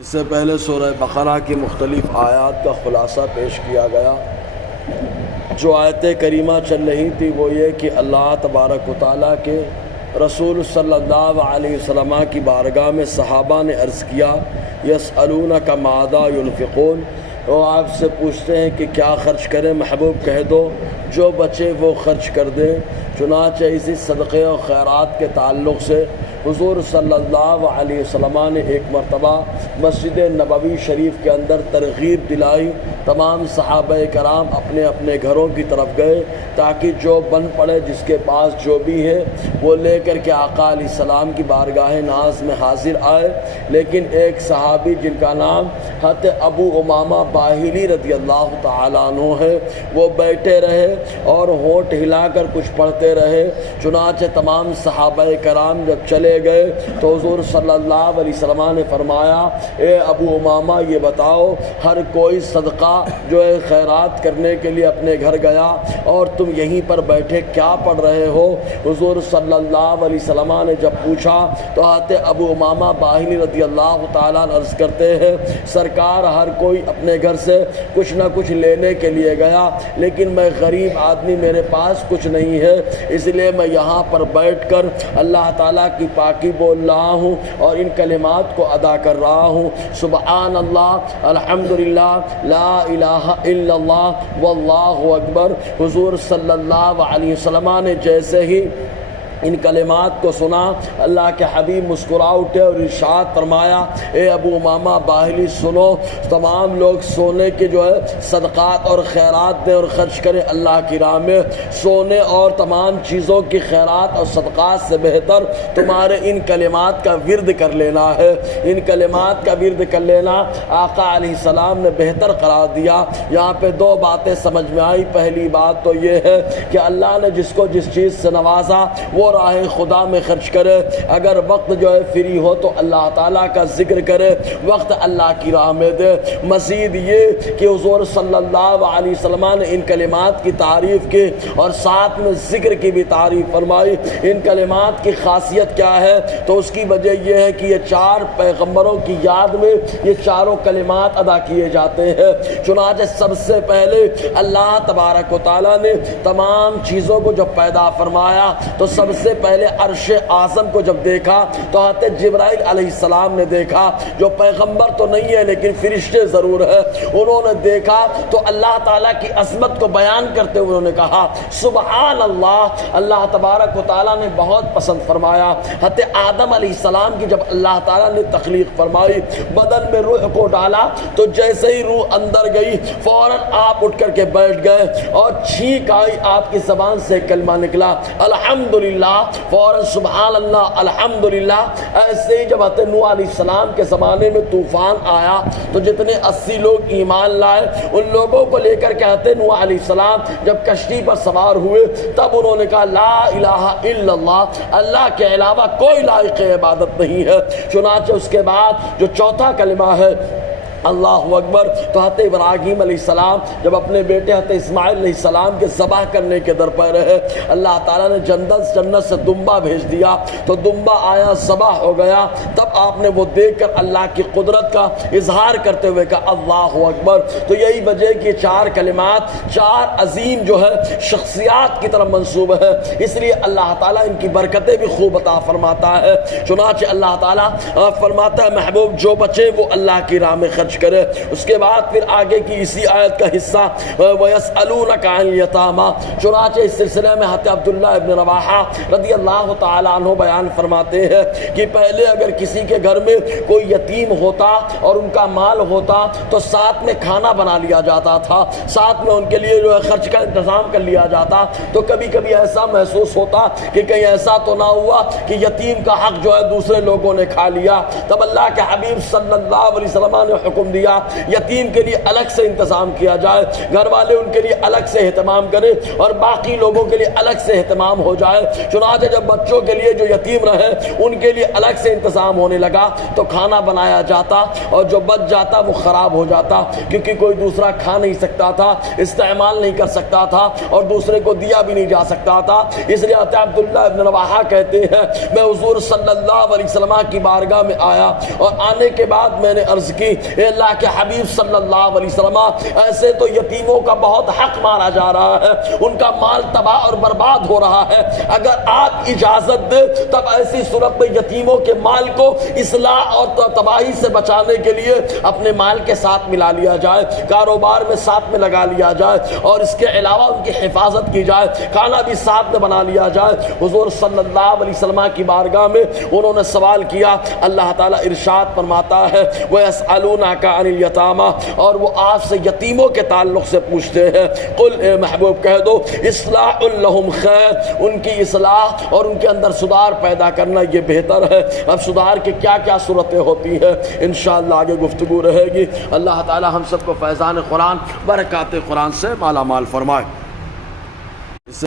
اس سے پہلے سورہ بقرہ کی مختلف آیات کا خلاصہ پیش کیا گیا۔ جو آیت کریمہ چل رہی تھی وہ یہ کہ اللہ تبارک و تعالیٰ کے رسول صلی اللہ علیہ وسلم کی بارگاہ میں صحابہ نے عرض کیا یسألونک ماذا ینفقون، وہ آپ سے پوچھتے ہیں کہ کیا خرچ کریں، محبوب کہہ دو جو بچے وہ خرچ کر دیں۔ چنانچہ اسی صدقے و خیرات کے تعلق سے حضور صلی اللہ علیہ وسلم نے ایک مرتبہ مسجد نبوی شریف کے اندر ترغیب دلائی، تمام صحابہ کرام اپنے اپنے گھروں کی طرف گئے تاکہ جو بن پڑے جس کے پاس جو بھی ہے وہ لے کر کے آقا علیہ السلام کی بارگاہ ناز میں حاضر آئے۔ لیکن ایک صحابی جن کا نام حضرت ابو امامہ باہلی رضی اللہ تعالیٰ عنہ ہے، وہ بیٹھے رہے اور ہونٹ ہلا کر کچھ پڑھتے رہے۔ چنانچہ تمام صحابہ کرام جب چلے گئے تو حضور صلی اللہ علیہ وسلم نے فرمایا اے ابو امامہ یہ بتاؤ، ہر کوئی صدقہ جو ہے خیرات کرنے کے لیے اپنے گھر گیا اور تم یہیں پر بیٹھے کیا پڑھ رہے ہو؟ حضور صلی اللہ علیہ وسلم نے جب پوچھا تو حضرت ابو امامہ باہلی رضی اللہ تعالیٰ عنہ عرض کرتے ہیں سرکار ہر کوئی اپنے گھر سے کچھ نہ کچھ لینے کے لیے گیا، لیکن میں غریب آدمی، میرے پاس کچھ نہیں ہے، اس لیے میں یہاں پر بیٹھ کر اللہ تعالیٰ کی پاکی بول رہا ہوں اور ان کلمات کو ادا کر رہا ہوں، سبحان اللہ، الحمدللہ، لا الہ الا اللہ، واللہ اکبر۔ حضور صلی اللہ علیہ وسلم نے جیسے ہی ان کلمات کو سنا، اللہ کے حبیب مسکرا اٹھے اور ارشاد فرمایا اے ابو امامہ باہلی سنو، تمام لوگ سونے کے جو ہے صدقات اور خیرات دیں اور خرچ کریں اللہ کی راہ میں۔ سونے اور تمام چیزوں کی خیرات اور صدقات سے بہتر تمہارے ان کلمات کا ورد کر لینا ہے، ان کلمات کا ورد کر لینا آقا علیہ السلام نے بہتر قرار دیا۔ یہاں پہ دو باتیں سمجھ میں آئی۔ پہلی بات تو یہ ہے کہ اللہ نے جس کو جس چیز سے نوازا وہ راہ خدا میں خرچ کرے، اگر وقت جو ہے فری ہو تو اللہ تعالیٰ کا ذکر کرے، وقت اللہ کی راہ میں دے۔ مزید یہ کہ حضور صلی اللہ علیہ وسلم نے ان کلمات کی تعریف کی اور ساتھ میں ذکر کی بھی تعریف فرمائی۔ ان کلمات کی خاصیت کیا ہے تو اس کی وجہ یہ ہے کہ یہ چار پیغمبروں کی یاد میں یہ چاروں کلمات ادا کیے جاتے ہیں۔ چنانچہ سب سے پہلے اللہ تبارک و تعالیٰ نے تمام چیزوں کو جب پیدا فرمایا تو سب سے پہلے عرش اعظم کو جب دیکھا تو حضرت جبرائیل علیہ السلام نے دیکھا، جو پیغمبر تو نہیں ہے لیکن فرشتے ضرور ہے، انہوں نے دیکھا تو اللہ تعالیٰ کی عظمت کو بیان کرتے ہوئے انہوں نے کہا سبحان اللہ۔ اللہ تبارک و تعالیٰ نے بہت پسند فرمایا۔ حضرت آدم علیہ السلام کی جب اللہ تعالیٰ نے تخلیق فرمائی، بدن میں روح کو ڈالا تو جیسے ہی روح اندر گئی فوراً آپ اٹھ کر کے بیٹھ گئے اور چھینک آئی، آپ کی زبان سے کلمہ نکلا الحمدللہ، فوراً سبحان اللہ، الحمدللہ۔ ایسے ہی جب حضرت نوح علیہ السلام کے زمانے میں طوفان آیا تو جتنے 80 لوگ ایمان لائے ان لوگوں کو لے کر کے حضرت نوح علیہ السلام جب کشتی پر سوار ہوئے تب انہوں نے کہا لا الہ الا اللہ، اللہ کے علاوہ کوئی لائق عبادت نہیں ہے۔ چنانچہ اس کے بعد جو چوتھا کلمہ ہے اللہ اکبر، تو حضرت ابراہیم علیہ السلام جب اپنے بیٹے حضرت اسماعیل علیہ السلام کے ذبح کرنے کے در پہ رہے، اللہ تعالیٰ نے جنت سے دمبا بھیج دیا تو دمبا آیا، ذبح ہو گیا، تب آپ نے وہ دیکھ کر اللہ کی قدرت کا اظہار کرتے ہوئے کہا اللہ اکبر۔ تو یہی وجہ کہ چار کلمات چار عظیم جو ہے شخصیات کی طرف منسوب ہے، اس لیے اللہ تعالیٰ ان کی برکتیں بھی خوب عطا فرماتا ہے۔ چنانچہ اللہ تعالیٰ فرماتا ہے محبوب جو بچے وہ اللہ کی راہ میں خرچ کرے۔ اس کے بعد پھر آگے کی اسی آیت کا حصہ وَيَسْأَلُونَكَ عَنِ الْيَتَامَى، چنانچہ اس سلسلے میں حضرت عبداللہ ابن رواحہ رضی اللہ تعالیٰ عنہ بیان فرماتے ہیں کہ پہلے اگر کسی کے گھر میں کوئی یتیم ہوتا اور ان کا مال ہوتا تو ساتھ میں کھانا بنا لیا جاتا تھا، ساتھ میں ان کے لیے جو ہے خرچ کا انتظام کر لیا جاتا۔ تو کبھی کبھی ایسا محسوس ہوتا کہ کہیں ایسا تو نہ ہوا کہ یتیم کا حق جو ہے دوسرے لوگوں نے کھا لیا، تب اللہ کے حبیب صلی اللہ علیہ وسلم نے حکم دیا یتیم کے لیے الگ سے انتظام کیا جائے، گھر والے ان کے لیے الگ سے اہتمام کریں اور باقی لوگوں کے لیے الگ سے اہتمام ہو جائے۔ چنانچہ جب بچوں کے لیے جو یتیم رہے ان کے لیے الگ سے انتظام ہونے لگا تو کھانا بنایا جاتا اور جو بچ جاتا وہ خراب ہو جاتا، کیونکہ کوئی دوسرا کھا نہیں سکتا تھا، استعمال نہیں کر سکتا تھا اور دوسرے کو دیا بھی نہیں جا سکتا تھا۔ اس لیے عبداللہ ابن رواحہ کہتے ہیں میں حضور صلی اللہ علیہ وسلم کی بارگاہ میں آیا اور آنے کے بعد میں نے عرض کی اے اللہ کے حبیب صلی اللہ علیہ وسلم، ایسے تو یتیموں کا بہت حق مارا جا رہا ہے، ان کا مال تباہ اور برباد ہو رہا ہے، اگر آپ اجازت دے تب ایسی صورت میں یتیموں کے مال کو اصلاح اور تباہی سے بچانے کے لیے اپنے مال کے ساتھ ملا لیا جائے، کاروبار میں ساتھ میں لگا لیا جائے اور اس کے علاوہ ان کی حفاظت کی جائے، کھانا بھی ساتھ میں بنا لیا جائے۔ حضور صلی اللہ علیہ وسلم کی بارگاہ میں انہوں نے سوال کیا، اللہ تعالیٰ ارشاد فرماتا ہے وَيَسْأَلُونَكَ عَنِ الْيَتَامَى، اور وہ آپ سے یتیموں کے تعلق سے پوچھتے ہیں، قل اے محبوب کہہ دو اصلاح لہم خیر، ان کی اصلاح اور ان کے اندر سدھار پیدا کرنا یہ بہتر ہے۔ اب سدھار کی کیا کیا صورتیں ہوتی ہیں انشاءاللہ آگے گفتگو رہے گی۔ اللہ تعالی ہم سب کو فیضان قرآن برکات قرآن سے مالا مال فرمائے۔